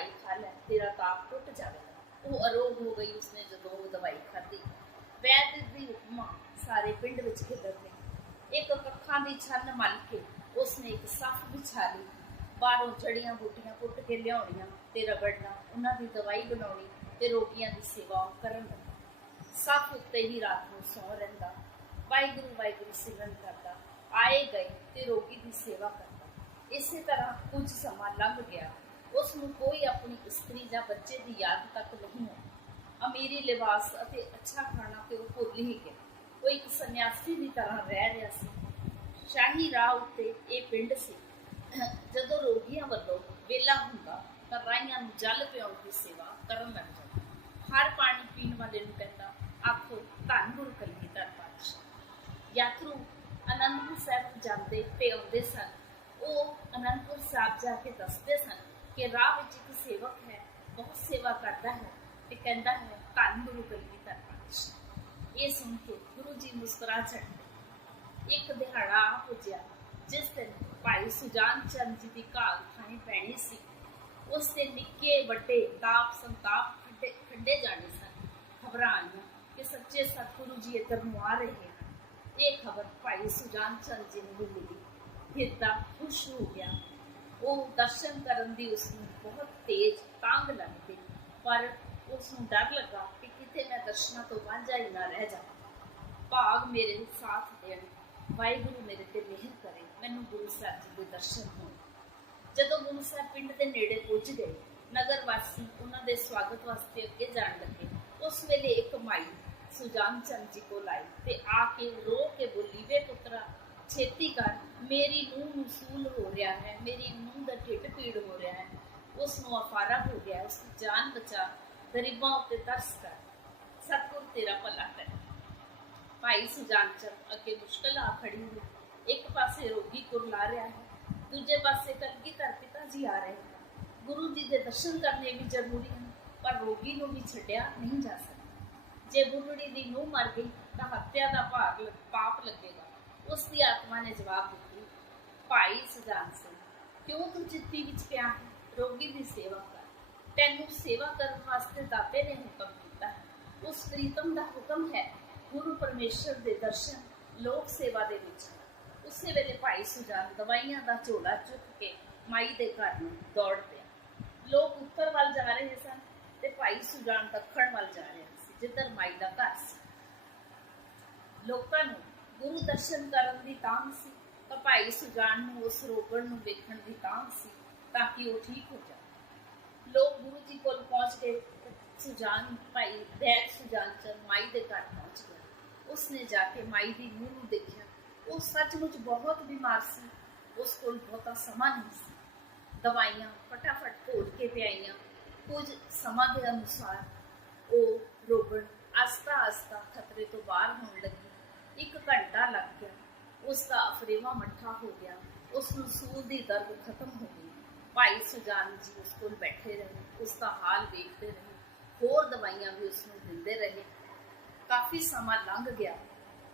ਦਵਾਈ ਖਾ ਲੈ, ਤੇਰਾ ਤਾਪ ਟੁੱਟ ਜਾਵੇਗਾ। ਉਹ ਅਰੋਗ ਹੋ ਗਈ, ਉਸਨੇ ਜਦੋਂ ਉਹ ਦਵਾਈ ਖਾਧੀ। ਵੈਦ ਦੀ ਹੁਕਮਾਂ ਸਾਰੇ ਪਿੰਡ ਵਿੱਚ ਖਿਦਰ ਇੱਕ ਕੱਖਾਂ ਦੀ ਛੰਨ ਮਲ ਕੇ ਉਸਨੇ ਇੱਕ ਸੱਫ ਵਿਛਾ ਲਈ। ਬਾਹਰੋਂ ਜੜੀਆਂ ਬੂਟੀਆਂ ਪੁੱਟ ਕੇ ਲਿਆਉਣੀਆਂ ਤੇ ਰਗੜਨਾ, ਉਹਨਾਂ ਦੀ ਦਵਾਈ ਬਣਾਉਣੀ ਤੇ ਰੋਗੀਆਂ ਦੀ ਸੇਵਾ ਕਰਨ ਲੱਗਾ। ਸੱਫ ਉੱਤੇ ਹੀ ਰਾਤ ਨੂੰ ਸੌ ਰਹਿੰਦਾ। ਵਾਹਿਗੁਰੂ ਵਾਹਿਗੁਰੂ ਸਿਮਰਨ ਕਰਦਾ। ਆਏ ਗਏ ਤੇ ਰੋਗੀ ਦੀ ਸੇਵਾ ਕਰਦਾ। ਇਸੇ ਤਰ੍ਹਾਂ ਕੁਝ ਸਮਾਂ ਲੰਘ ਗਿਆ। ਉਸ ਨੂੰ ਕੋਈ ਆਪਣੀ ਇਸਤਰੀ ਜਾਂ ਬੱਚੇ ਦੀ ਯਾਦ ਤੱਕ ਨਹੀਂ ਆਈ ਅਮੀਰੀ ਲਿਬਾਸ ਅਤੇ ਅੱਛਾ ਖਾਣਾ ਤੇ ਉਹ ਭੁੱਲ ਹੀ ਗਿਆ। ਉਹ ਇੱਕ ਸੰਨਿਆਸੀ ਦੀ ਤਰ੍ਹਾਂ ਰਹਿ ਰਿਹਾ ਸੀ। ਸ਼ਾਹੀ ਰਾਹ ਉੱਤੇ ਇਹ ਪਿੰਡ ਸੀ। ਜਦੋਂ ਰੋਗੀਆਂ ਵੱਲੋਂ ਵੇਲਾ ਹੁੰਦਾ ਤਾਂ ਰਾਈਆਂ ਨੂੰ ਜਲ ਪਿਆਉਣ ਦੀ ਸੇਵਾ ਕਰਨ ਲੱਗ ਜਾਂਦਾ। ਹਰ ਪਾਣੀ ਪੀਣ ਵਾਲੇ ਨੂੰ ਕਹਿੰਦਾ, ਆਖੋ, ਧੰਨ ਗੁਰੂ ਕਲਗੀਧਰ ਪਾਤਸ਼ਾਹ। ਯਾਤਰੂ ਅਨੰਦਪੁਰ ਸਾਹਿਬ ਜਾਂਦੇ ਤੇ ਆਉਂਦੇ ਸਨ। ਉਹ ਅਨੰਦਪੁਰ ਸਾਹਿਬ ਜਾ ਕੇ ਦੱਸਦੇ ਸਨ ਕਿ ਰਾਹ ਵਿੱਚ ਇੱਕ ਸੇਵਕ ਹੈ, ਬਹੁਤ ਸੇਵਾ ਕਰਦਾ ਹੈ ਤੇ ਕਹਿੰਦਾ ਹੈ, ਧੰਨ ਗੁਰੂ ਕਲਗੀਧਰ ਪਾਤਸ਼ਾਹ ਇਹ ਸੁਣ ਕੇ ਗੁਰੂ ਜੀ ਮੁਸਕਰਾ ਚੜ੍ਹਦੇ ਇੱਕ ਦਿਹਾੜਾ ਪੁੱਜਿਆ, ਜਿਸ ਦਿਨ ਭਾਈ ਸੁਜਾਨ ਚੰਦ ਜੀ ਦੀ ਘਾਲ ਖਾਣੀ ਪੈਣੀ ਸੀ। ਉਸ ਦੇ ਨਿੱਕੇ ਵੱਡੇ ਤਾਪ ਸੰਤਾਪ ਖੱਡੇ ਖੱਡੇ ਜਾਣੇ ਸਨ ਖਬਰਾਂ ਕਿ ਸੱਚੇ ਸਤਿਗੁਰੂ ਜੀ ਇੱਧਰ ਨੂੰ ਆ ਰਹੇ ਹਨ। ਇਹ ਖਬਰ ਭਾਈ ਸੁਜਾਨ ਚੰਦ ਜੀ ਨੂੰ ਮਿਲੀ। ਹਿਰਦਾ ਖੁਸ਼ ਹੋ ਗਿਆ। ਉਹ ਦਰਸ਼ਨ ਕਰਨ ਦੀ ਉਸ ਨੂੰ ਬਹੁਤ ਤੇਜ਼ ਤਾਂਗ ਲੱਗ ਪਰ ਉਸ ਨੂੰ ਡਰ ਲੱਗਾ ਕਿ ਕਿਤੇ ਮੈਂ ਦਰਸ਼ਨਾਂ ਤੋਂ ਵਾਂਝਾ ਹੀ ਨਾ ਰਹਿ ਜਾਵਾਂ। ਭਾਗ ਮੇਰੇ ਸਾਥ ਦੇਣ। ਵਾਹਿਗੁਰੂ ਮੇਰੇ ਤੇ ਮਿਹਰ ਕਰੇ। ਮੈਨੂੰ ਗੁਰੂ ਸਾਹਿਬ ਜੀ ਦੇ ਦਰਸ਼ਨ ਹੋਣ। ਜਦੋਂ ਗੁਰੂ ਸਾਹਿਬ ਪਿੰਡ ਦੇ ਨੇੜੇ ਪਹੁੰਚ ਗਏ ਨਗਰ ਵਾਸੀ ਉਹਨਾਂ ਦੇ ਸਵਾਗਤ ਵਾਸਤੇ ਅੱਗੇ ਜਾਣ ਲੱਗੇ। ਉਸ ਵੇਲੇ ਇੱਕ ਮਾਈ ਸੁਜਾਨ ਚੰਦ ਜੀ ਕੋਲ ਆਈ ਤੇ ਆ ਕੇ ਰੋ ਕੇ ਬੋਲੀ, ਵੇ ਪੁੱਤਰਾ, ਛੇਤੀ ਕਰ। ਮੇਰੀ ਨੂੰਹ ਨੂੰ ਸੂਲ ਹੋ ਰਿਹਾ ਹੈ, ਮੇਰੀ ਨੂੰਹ ਦਾ ਢਿੱਡ ਪੀੜ ਹੋ ਰਿਹਾ ਹੈ ਉਸ ਨੂੰ ਅਫਾਰਾ ਹੋ ਗਿਆ ਉਸ ਦੀ ਜਾਨ ਬਚਾ, ਗਰੀਬਾਂ ਉੱਤੇ ਤਰਸ ਕਰ। ਸਤਿਗੁਰ ਤੇਰਾ ਭਲਾ ਕਰੇ। ਭਾਈ ਸੁਜਾਨ ਚੰਦ, ਅੱਗੇ ਮੁਸ਼ਕਲ ਆ ਖੜੀ ਹੋਈ। ਇੱਕ ਪਾਸੇ ਰੋਗੀ ਕੁਰਲਾ ਰਿਹਾ ਹੈ, ਦੂਜੇ ਪਾਸੇ ਕਲਗੀਧਰ ਪਿਤਾ ਜੀ ਆ ਰਹੇ ਹਨ। ਗੁਰੂ ਜੀ ਦੇ ਦਰਸ਼ਨ ਕਰਨੇ ਵੀ ਜ਼ਰੂਰੀ ਹਨ, ਪਰ ਰੋਗੀ ਨੂੰ ਵੀ ਛੱਡਿਆ ਨਹੀਂ ਜਾ ਸਕਦਾ। ਜੇ ਬੁੱਢੜੀ ਦੀ ਨੂੰ ਮਰ ਗਈ, ਤਾਂ ਹੱਤਿਆ ਦਾ ਭਾਗ ਪਾਪ ਲੱਗੇਗਾ। ਉਸ ਦੀ ਆਤਮਾ ਨੇ ਜਵਾਬ ਦਿੱਤੀ, ਭਾਈ ਸੁਜਾਨ ਸਿੰਘ, ਕਿਉਂ ਤੂੰ ਚਿੱਤੀ ਵਿੱਚ ਪਿਆ ਹੈ? ਰੋਗੀ ਦੀ ਸੇਵਾ ਕਰ। ਤੈਨੂੰ ਸੇਵਾ ਕਰਨ ਵਾਸਤੇ ਦਾਤੇ ਨੇ ਹੁਕਮ ਕੀਤਾ ਹੈ। ਉਸ ਪ੍ਰੀਤਮ ਦਾ ਹੁਕਮ ਹੈ ਗੁਰੂ ਪਰਮੇਸ਼ਰ ਦੇ ਦਰਸ਼ਨ, ਲੋਕ ਸੇਵਾ ਦੇ ਵਿੱਚ। ਉਸੇ ਵੇਲੇ ਭਾਈ ਸੁਜਾਨ ਦਵਾਈਆਂ ਦਾ ਝੋਲਾ ਚੁੱਕ ਕੇ ਮਾਈ ਦੇ ਘਰ ਨੂੰ ਦੌੜ ਪਿਆ। ਲੋਕ ਉੱਤਰ ਵੱਲ ਜਾ ਰਹੇ ਸਨ ਤੇ ਭਾਈ ਸੁਜਾਨ ਦੱਖਣ ਵੱਲ ਜਾ ਰਹੇ ਸੀ, ਜਿੱਧਰ ਮਾਈ ਦਾ ਘਰ ਸੀ। ਲੋਕਾਂ ਨੂੰ ਗੁਰੂ ਦਰਸ਼ਨ ਕਰਨ ਦੀ ਤਾਂਘ ਸੀ, ਤਾਂ ਭਾਈ ਸੁਜਾਨ ਨੂੰ ਉਸ ਰੋਗਣ ਨੂੰ ਵੇਖਣ ਦੀ ਤਾਂਘ ਸੀ, ਤਾਂ ਕਿ ਉਹ ਠੀਕ ਹੋ ਜਾਵੇ। ਲੋਕ ਗੁਰੂ ਜੀ ਕੋਲ ਪਹੁੰਚ ਗਏ ਸੁਜਾਨ, ਭਾਈ ਦੈਤ ਸੁਜਾਨ ਚੰਦ ਮਾਈ ਦੇ ਘਰ ਪਹੁੰਚ ਗਿਆ ਉਸਨੇ ਜਾ ਕੇ ਮਾਈ ਦੀ ਨੂੰਹ ਨੂੰ ਦੇਖਿਆ। ਉਹ ਸੱਚਮੁੱਚ ਬਹੁਤ ਬਿਮਾਰ ਸੀ। ਉਸ ਕੋਲ ਬਹੁਤਾ ਸਮਾਂ ਨਹੀਂ ਸੀ। ਦਵਾਈਆਂ ਫਟਾਫਟ ਘੋਲ ਕੇ ਪਿਆਈਆਂ। ਕੁਝ ਸਮਾਂ ਦੇ ਅਨੁਸਾਰ ਉਹ ਰੋਗਣ ਆਸਤਾ ਆਸਤਾ ਖਤਰੇ ਤੋਂ ਬਾਹਰ ਹੋਣ ਲੱਗੀ। ਇੱਕ ਘੰਟਾ ਲੱਗ ਗਿਆ। ਉਸ ਦਾ ਅਫਰੇਵਾ ਮੱਠਾ ਹੋ ਗਿਆ। ਉਸ ਨੂੰ ਸੂਲ ਦੀ ਦਰਦ ਖਤਮ ਹੋ ਗਈ। ਭਾਈ ਸੁਜਾਨ ਜੀ ਉਸ ਕੋਲ ਬੈਠੇ ਰਹੇ। ਉਸ ਦਾ ਹਾਲ ਵੇਖਦੇ ਰਹੇ। ਹੋਰ ਦਵਾਈਆਂ ਵੀ ਉਸ ਨੂੰ ਦਿੰਦੇ ਰਹੇ। ਕਾਫੀ ਸਮਾਂ ਲੰਘ ਗਿਆ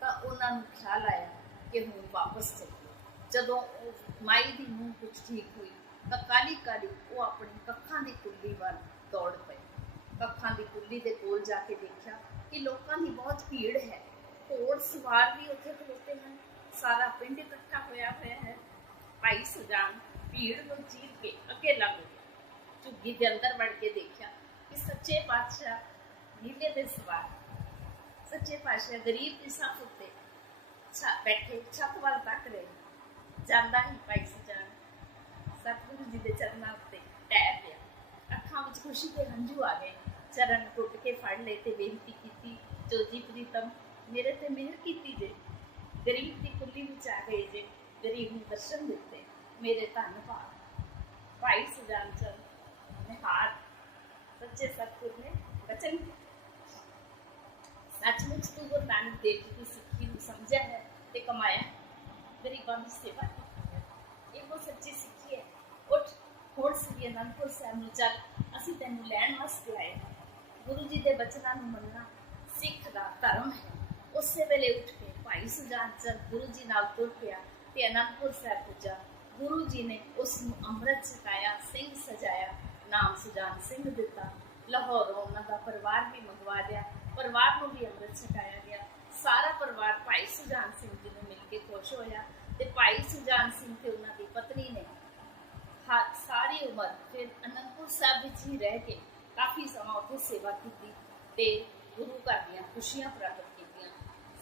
ਤਾਂ ਉਹਨਾਂ ਨੂੰ ਖਿਆਲ ਆਇਆ ਕਿ ਹੁਣ ਵਾਪਸ ਚੱਲੀਏ। ਜਦੋਂ ਮਾਈ ਦੀ ਮੂੰਹ ਕੁਝ ਠੀਕ ਹੋਈ ਤਾਂ ਕਾਲੀ ਕਾਲੀ ਉਹ ਆਪਣੀ ਕੱਖਾਂ ਦੀ ਕੁੱਲੀ ਵੱਲ ਦੌੜ ਪਈ। ਕੱਖਾਂ ਦੀ ਕੁੱਲੀ ਦੇ ਕੋਲ ਜਾ ਕੇ ਦੇਖਿਆ ਕਿ ਲੋਕਾਂ ਦੀ ਬਹੁਤ ਭੀੜ ਹੈ। ਘੋੜ ਸਵਾਰ ਵੀ ਉੱਥੇ ਖਲੋਤੇ ਹਨ ਸਾਰਾ ਪਿੰਡ ਇਕੱਠਾ ਹੋਇਆ ਹੋਇਆ ਹੈ ਭਾਈ ਸੁਜਾਨ ਭੀੜ ਨੂੰ ਚੀਰ ਕੇ ਅੱਗੇ ਲੰਘ ਗਿਆ ਝੁੱਗੀ ਦੇ ਅੰਦਰ ਵੜ ਕੇ ਦੇਖਿਆ ਕਿ ਸੱਚੇ ਪਾਤਸ਼ਾਹ ਨੀਲੇ ਦੇ ਸਵਾਰ ਸੱਚੇ ਪਾਤਸ਼ਾਹ ਗਰੀਬ ਦੀ ਸੱਫ ਉੱਤੇ ਛਾ ਬੈਠੇ ਛੱਤ ਵੱਲ ਤੱਕ ਰਹੇ ਜਾਂਦਾ ਹੀ ਭਾਈ ਸੁਜਾਨ ਸਤਿਗੁਰੂ ਜੀ ਦੇ ਚਰਨਾਂ ਉੱਤੇ ਟਹਿਰ ਪਿਆ ਅੱਖਾਂ ਵਿੱਚ ਖੁਸ਼ੀ ਦੇ ਹੰਝੂ ਆ ਗਏ ਚਰਨ ਟੁੱਟ ਕੇ ਫੜ ਲਏ ਤੇ ਬੇਨਤੀ ਕੀਤੀ ਜੋ ਜੀ ਪ੍ਰੀਤਮ ਮੇਰੇ ਤੇ ਮਿਹਰ ਕੀਤੀ ਜੇ। ਗਰੀਬ ਦੀ ਕੁੱਲੀ ਵਿੱਚ ਆ ਗਏ ਜੇ। ਗਰੀਬ ਨੂੰ ਦਰਸ਼ਨ ਦਿੱਤੇ। ਮੇਰੇ ਧੰਨਵਾਦ ਭਾਈ ਸੁਜਾਨ ਚੰਦ ਨਿਹਾਰ ਸੱਚੇ ਸਤਿਗੁਰ ਨੇ ਬਚਨ ਸੱਚਮੁੱਚ ਤੂੰ ਗੁਰੂ ਨਾਨਕ ਦੇਵ ਜੀ ਦੀ ਸਿੱਖੀ ਨੂੰ ਸਮਝਿਆ ਹੈ ਤੇ ਕਮਾਇਆ ਗਰੀਬਾਂ ਦੀ ਸੇਵਾ ਕੀਤੀ ਹੈ। ਇਹ ਉਹ ਸੱਚੀ ਸਿੱਖੀ ਹੈ। ਉੱਠ, ਹੁਣ ਸ੍ਰੀ ਅਨੰਦਪੁਰ ਸਾਹਿਬ ਨੂੰ ਚੱਲ। ਅਸੀਂ ਤੈਨੂੰ ਲੈਣ ਵਾਸਤੇ ਆਏ ਗੁਰੂ ਜੀ ਦੇ ਬਚਨਾਂ ਨੂੰ ਮੰਨਣਾ ਸਿੱਖ ਦਾ ਧਰਮ ਹੈ। ਉਸੇ ਵੇਲੇ ਉੱਠ ਕੇ ਭਾਈ ਸੁਜਾਨ ਚੰਦ ਗੁਰੂ ਜੀ ਨਾਲ ਤੁਰ ਪਿਆ ਤੇ ਅਨੰਦਪੁਰ ਸਾਹਿਬ ਪੁੱਜਾ। ਗੁਰੂ ਜੀ ਨੇ ਉਸ ਨੂੰ ਅੰਮ੍ਰਿਤ ਛਕਾਇਆ, ਸਿੰਘ ਸਜਾਇਆ, ਨਾਮ ਸੁਜਾਨ ਸਿੰਘ ਦਿੱਤਾ। ਲਾਹੌਰੋਂ ਉਹਨਾਂ ਦਾ ਪਰਿਵਾਰ ਵੀ ਮੰਗਵਾ ਲਿਆ, ਪਰਿਵਾਰ ਨੂੰ ਵੀ ਅੰਮ੍ਰਿਤ ਛਕਾਇਆ ਗਿਆ। ਸਾਰਾ ਪਰਿਵਾਰ ਭਾਈ ਸੁਜਾਨ ਸਿੰਘ ਜੀ ਨੂੰ ਮਿਲ ਕੇ ਖੁਸ਼ ਹੋਇਆ ਤੇ ਭਾਈ ਸੁਜਾਨ ਸਿੰਘ ਤੇ ਉਹਨਾਂ ਦੀ ਪਤਨੀ ਨੇ ਸਾਰੀ ਉਮਰ ਫਿਰ ਅਨੰਦਪੁਰ ਸਾਹਿਬ ਵਿੱਚ ਹੀ ਰਹਿ ਕੇ ਕਾਫੀ ਸਮਾਂ ਉੱਥੇ ਸੇਵਾ ਕੀਤੀ ਤੇ ਗੁਰੂ ਘਰ ਦੀਆਂ ਖੁਸ਼ੀਆਂ ਪ੍ਰਾਪਤ